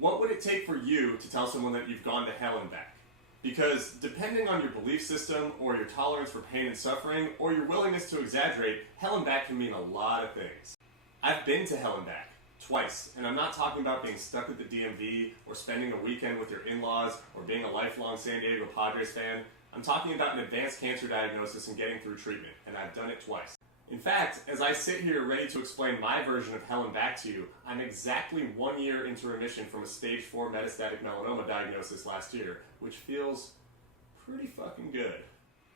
What would it take for you to tell someone that you've gone to hell and back? Because depending on your belief system, or your tolerance for pain and suffering, or your willingness to exaggerate, hell and back can mean a lot of things. I've been to hell and back twice, and I'm not talking about being stuck at the DMV, or spending a weekend with your in-laws, or being a lifelong San Diego Padres fan. I'm talking about an advanced cancer diagnosis and getting through treatment, and I've done it twice. In fact, as I sit here ready to explain my version of hell and back to you, I'm exactly 1 year into remission from a stage 4 metastatic melanoma diagnosis last year, which feels pretty fucking good.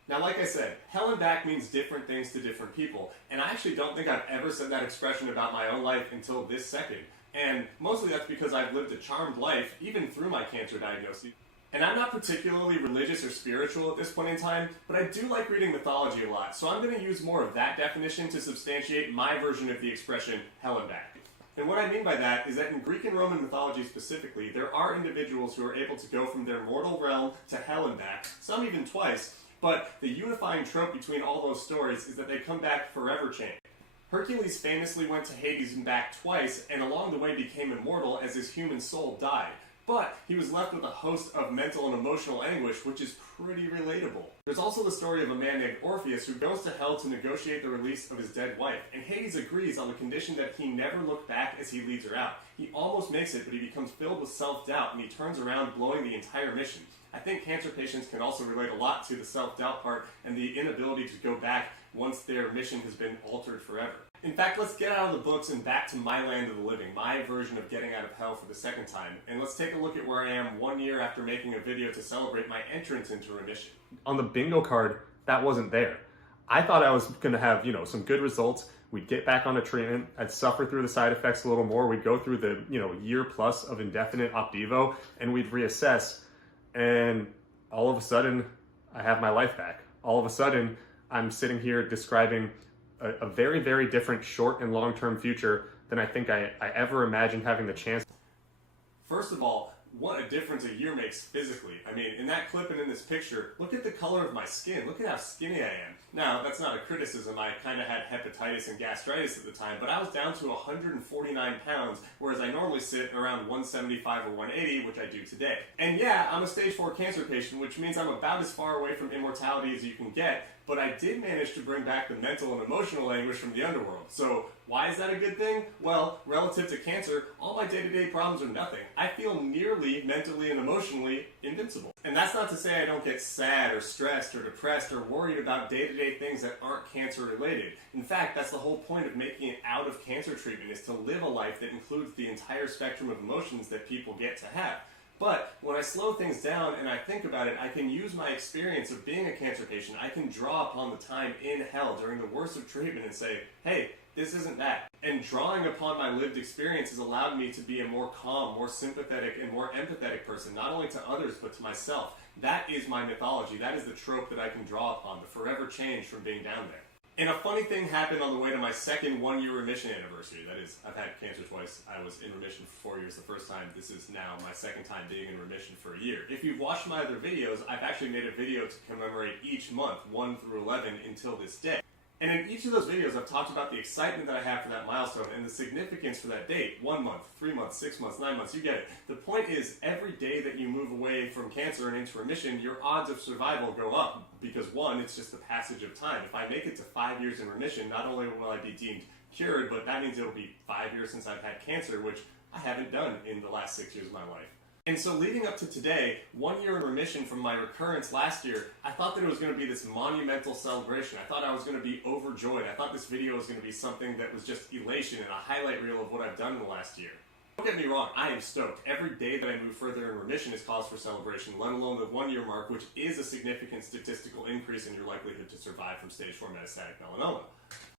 Now, like I said, hell and back means different things to different people, and I actually don't think I've ever said that expression about my own life until this second. And mostly that's because I've lived a charmed life, even through my cancer diagnosis. And I'm not particularly religious or spiritual at this point in time, but I do like reading mythology a lot, so I'm going to use more of that definition to substantiate my version of the expression hell and back. And what I mean by that is that in Greek and Roman mythology specifically, there are individuals who are able to go from their mortal realm to hell and back, some even twice, but the unifying trope between all those stories is that they come back forever changed. Hercules famously went to Hades and back twice, and along the way became immortal as his human soul died. But he was left with a host of mental and emotional anguish, which is pretty relatable. There's also the story of a man named Orpheus who goes to hell to negotiate the release of his dead wife, and Hades agrees on the condition that he never look back as he leads her out. He almost makes it, but he becomes filled with self-doubt, and he turns around, blowing the entire mission. I think cancer patients can also relate a lot to the self-doubt part and the inability to go back once their mission has been altered forever. In fact, let's get out of the books and back to my land of the living, my version of getting out of hell for the second time, and let's take a look at where I am 1 year after making a video to celebrate my entrance into remission. On the bingo card, that wasn't there. I thought I was going to have, some good results. We'd get back on a treatment, I'd suffer through the side effects a little more, we'd go through the, year plus of indefinite Opdivo, and we'd reassess, and all of a sudden, I have my life back. All of a sudden, I'm sitting here describing a very, very different short and long-term future than I think I ever imagined having the chance. First of all, what a difference a year makes physically. I mean, in that clip and in this picture, look at the color of my skin. Look at how skinny I am. Now, that's not a criticism. I kind of had hepatitis and gastritis at the time, but I was down to 149 pounds, whereas I normally sit around 175 or 180, which I do today. And yeah, I'm a stage 4 cancer patient, which means I'm about as far away from immortality as you can get, but I did manage to bring back the mental and emotional anguish from the underworld. So why is that a good thing? Well, relative to cancer, all my day-to-day problems are nothing. I feel nearly mentally and emotionally invincible. And that's not to say I don't get sad or stressed or depressed or worried about day-to-day things that aren't cancer related. In fact, that's the whole point of making it out of cancer treatment, is to live a life that includes the entire spectrum of emotions that people get to have. But when I slow things down and I think about it, I can use my experience of being a cancer patient. I can draw upon the time in hell during the worst of treatment and say, hey, this isn't that. And drawing upon my lived experience has allowed me to be a more calm, more sympathetic, and more empathetic person, not only to others, but to myself. That is my mythology. That is the trope that I can draw upon, the forever change from being down there. And a funny thing happened on the way to my second 1-year remission anniversary. That is, I've had cancer twice. I was in remission for 4 years the first time. This is now my second time being in remission for a year. If you've watched my other videos, I've actually made a video to commemorate each month, 1 through 11, until this day. And in each of those videos, I've talked about the excitement that I have for that milestone and the significance for that date. 1 month, 3 months, 6 months, 9 months, you get it. The point is, every day that you move away from cancer and into remission, your odds of survival go up. Because one, it's just the passage of time. If I make it to 5 years in remission, not only will I be deemed cured, but that means it'll be 5 years since I've had cancer, which I haven't done in the last 6 years of my life. And so leading up to today, 1 year in remission from my recurrence last year, I thought that it was going to be this monumental celebration. I thought I was going to be overjoyed. I thought this video was going to be something that was just elation and a highlight reel of what I've done in the last year. Don't get me wrong, I am stoked. Every day that I move further in remission is cause for celebration, let alone the 1 year mark, which is a significant statistical increase in your likelihood to survive from stage 4 metastatic melanoma.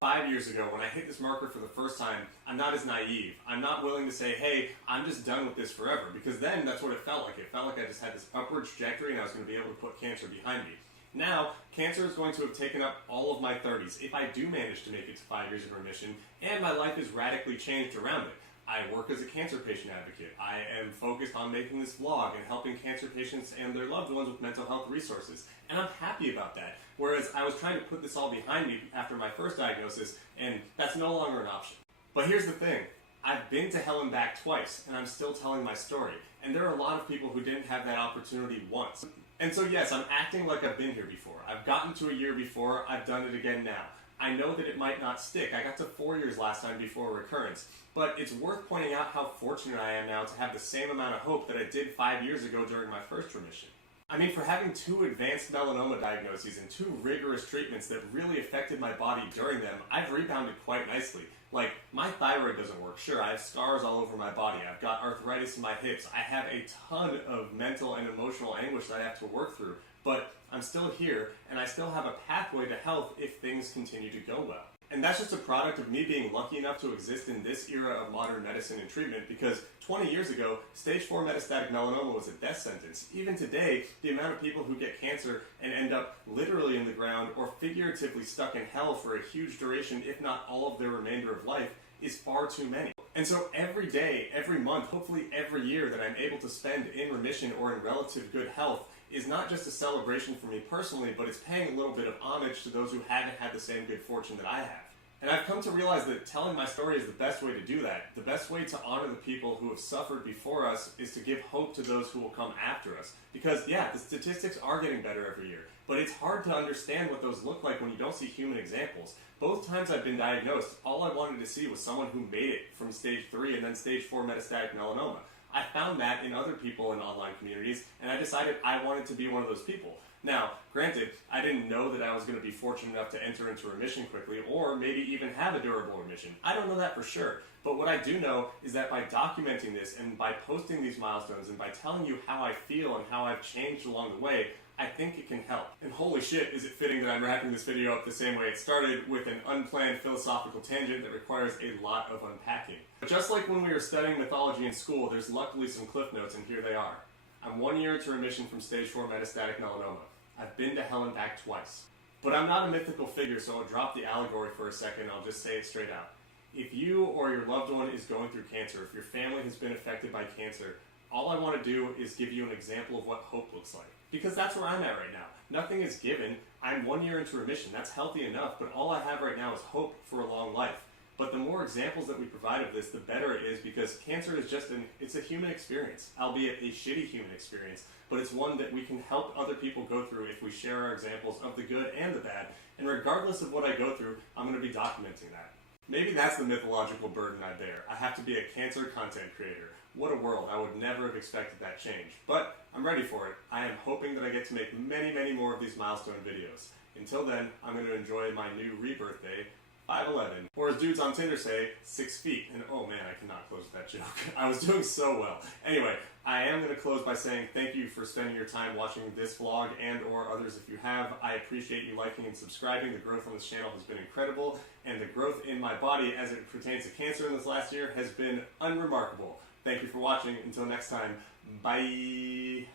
5 years ago, when I hit this marker for the first time, I'm not as naive. I'm not willing to say, hey, I'm just done with this forever, because then that's what it felt like. It felt like I just had this upward trajectory and I was going to be able to put cancer behind me. Now, cancer is going to have taken up all of my 30s, if I do manage to make it to 5 years of remission, and my life is radically changed around it. I work as a cancer patient advocate. I am focused on making this vlog and helping cancer patients and their loved ones with mental health resources. And I'm happy about that. Whereas I was trying to put this all behind me after my first diagnosis, and that's no longer an option. But here's the thing. I've been to hell and back twice, and I'm still telling my story. And there are a lot of people who didn't have that opportunity once. And so yes, I'm acting like I've been here before. I've gotten to a year before, I've done it again now. I know that it might not stick. I got to 4 years last time before recurrence. But it's worth pointing out how fortunate I am now to have the same amount of hope that I did 5 years ago during my first remission. I mean, for having 2 advanced melanoma diagnoses and 2 rigorous treatments that really affected my body during them, I've rebounded quite nicely. Like, my thyroid doesn't work. Sure, I have scars all over my body. I've got arthritis in my hips. I have a ton of mental and emotional anguish that I have to work through. But I'm still here, and I still have a pathway to health if things continue to go well. And that's just a product of me being lucky enough to exist in this era of modern medicine and treatment, because 20 years ago, stage 4 metastatic melanoma was a death sentence. Even today, the amount of people who get cancer and end up literally in the ground or figuratively stuck in hell for a huge duration, if not all of their remainder of life, is far too many. And so every day, every month, hopefully every year that I'm able to spend in remission or in relative good health is not just a celebration for me personally, but it's paying a little bit of homage to those who haven't had the same good fortune that I have. And I've come to realize that telling my story is the best way to do that. The best way to honor the people who have suffered before us is to give hope to those who will come after us. Because yeah, the statistics are getting better every year, but it's hard to understand what those look like when you don't see human examples. Both times I've been diagnosed, all I wanted to see was someone who made it from stage 3 and then stage 4 metastatic melanoma. I found that in other people in online communities, and I decided I wanted to be one of those people. Now, granted, I didn't know that I was going to be fortunate enough to enter into remission quickly, or maybe even have a durable remission. I don't know that for sure, but what I do know is that by documenting this, and by posting these milestones, and by telling you how I feel and how I've changed along the way, I think it can help. And holy shit, is it fitting that I'm wrapping this video up the same way it started, with an unplanned philosophical tangent that requires a lot of unpacking. But just like when we were studying mythology in school, there's luckily some cliff notes, and here they are. I'm 1 year into remission from stage 4 metastatic melanoma. I've been to hell and back twice. But I'm not a mythical figure, so I'll drop the allegory for a second, I'll just say it straight out. If you or your loved one is going through cancer, if your family has been affected by cancer, all I want to do is give you an example of what hope looks like. Because that's where I'm at right now. Nothing is given. I'm 1 year into remission. That's healthy enough, but all I have right now is hope for a long life. But the more examples that we provide of this, the better it is, because cancer is just it's a human experience, albeit a shitty human experience, but it's one that we can help other people go through if we share our examples of the good and the bad. And regardless of what I go through, I'm going to be documenting that. Maybe that's the mythological burden I bear. I have to be a cancer content creator. What a world. I would never have expected that change. But I'm ready for it. I am hoping that I get to make many, many more of these milestone videos. Until then, I'm going to enjoy my new rebirth day, 5'11", or as dudes on Tinder say, 6 feet. And oh man, I cannot close with that joke. I was doing so well. Anyway, I am going to close by saying thank you for spending your time watching this vlog, and or others if you have. I appreciate you liking and subscribing. The growth on this channel has been incredible, and the growth in my body as it pertains to cancer in this last year has been unremarkable. Thank you for watching. Until next time, bye!